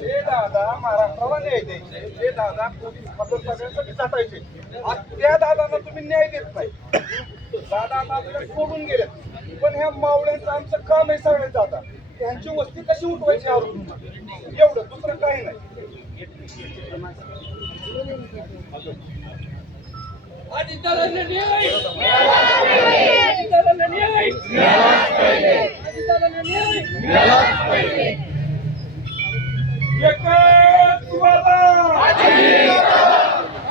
जे दादा महाराष्ट्राला न्याय द्यायचे, जे दादा पोलीस मदत सगळ्यांसाठी झटायचे, आज त्या दादांना तुम्ही न्याय देत नाही. दादा आता आपल्याला सोडून गेले, पण ह्या मावळ्यांचं आमचं काम आहे सगळ्यांचं. आता त्यांची वस्ती कशी उठवायची आवडून एवढं, दुसरं काही नाही. अजितदादांना न्याय अजितदादांना न्याय अजितदादांना न्याय एकच वादा,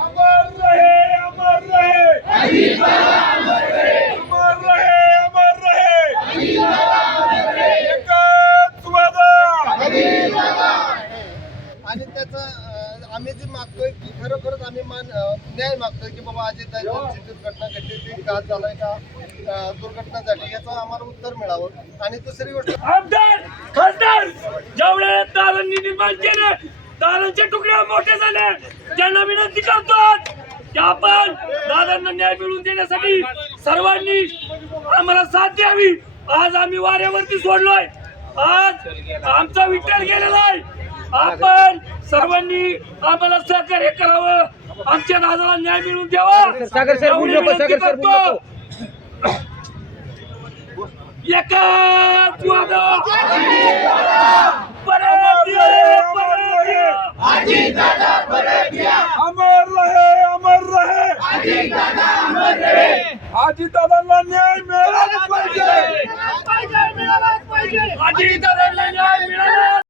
अमर रहे, अमर रहे, अमर रहे, अमर रहे, एकच वादा. आणि त्याचा आम्ही जे मागतोय की खरोखरच आम्ही न्याय मागतोय की बाबा अजितदादांची दुर्घटना घडली, ती घात झालाय का, दुर्घटना झाली, याचं आम्हाला उत्तर मिळावं. आणि दुसरी गोष्ट, आमदार खासदार जेवढे दादांनी निर्माण केले, दादांचे तुकडे मोठे झाले, त्यांना विनंती करतो की आपण दादांना न्याय मिळवून देण्यासाठी सर्वांनी आम्हाला साथ द्यावी. आज आम्ही वाऱ्यावरती सोडलोय, आज आमचा विठ्ठल गेलेला आहे. आपण सर्वांनी आम्हाला सहकार्य करावं, आमच्या दादाला न्याय मिळवून द्यावा. एवढी विनंती करतो. एकच वादा, परत ये, परत ये. अमर रहे, अमर रहे, अजितदादांना न्याय मिळालाच पाहिजे. अजितदादा